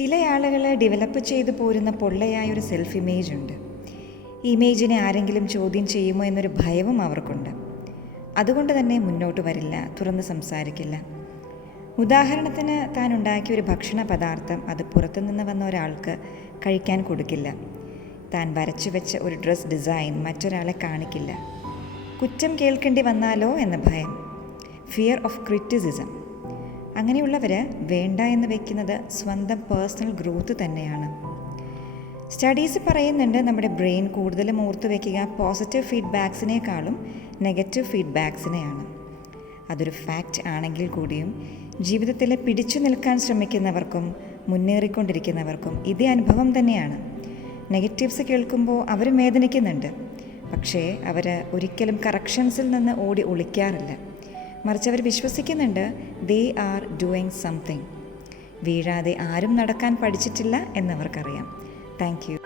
ചില ആളുകൾ ഡെവലപ്പ് ചെയ്തു പോരുന്ന പൊള്ളയായൊരു സെൽഫ് ഇമേജ് ഉണ്ട്. ഈ ഇമേജിനെ ആരെങ്കിലും ചോദ്യം ചെയ്യുമോ എന്നൊരു ഭയവും അവർക്കുണ്ട്. അതുകൊണ്ട് തന്നെ മുന്നോട്ട് വരില്ല, തുറന്ന് സംസാരിക്കില്ല. ഉദാഹരണത്തിന്, താൻ ഉണ്ടാക്കിയ ഒരു ഭക്ഷണ പദാർത്ഥം അത് പുറത്തുനിന്ന് വന്ന ഒരാൾക്ക് കഴിക്കാൻ കൊടുക്കില്ല. താൻ വരച്ചു വെച്ച ഒരു ഡ്രസ് ഡിസൈൻ മറ്റൊരാളെ കാണിക്കില്ല. കുറ്റം കേൾക്കേണ്ടി വന്നാലോ എന്ന ഭയം, ഫിയർ ഓഫ് ക്രിറ്റിസിസം. അങ്ങനെയുള്ളവർ വേണ്ട എന്ന് വയ്ക്കുന്നത് സ്വന്തം പേഴ്സണൽ ഗ്രോത്ത് തന്നെയാണ്. സ്റ്റഡീസ് പറയുന്നുണ്ട്, നമ്മുടെ ബ്രെയിൻ കൂടുതലും ഓർത്ത് വയ്ക്കുക പോസിറ്റീവ് ഫീഡ്ബാക്സിനേക്കാളും നെഗറ്റീവ് ഫീഡ്ബാക്സിനെയാണ്. അതൊരു ഫാക്റ്റ് ആണെങ്കിൽ കൂടിയും ജീവിതത്തിൽ പിടിച്ചു നിൽക്കാൻ ശ്രമിക്കുന്നവർക്കും മുന്നേറിക്കൊണ്ടിരിക്കുന്നവർക്കും ഇതേ അനുഭവം തന്നെയാണ്. നെഗറ്റീവ്സ് കേൾക്കുമ്പോൾ അവർ വേദനിക്കുന്നുണ്ട്, പക്ഷേ അവർ ഒരിക്കലും കറക്ഷൻസിൽ നിന്ന് ഓടി ഒളിക്കാറില്ല. മറിച്ച് അവർ വിശ്വസിക്കുന്നുണ്ട് ദേ ആർ ഡൂയിങ് സംതിങ്. വീഴാതെ ആരും നടക്കാൻ പഠിച്ചിട്ടില്ല എന്നവർക്കറിയാം. Thank you.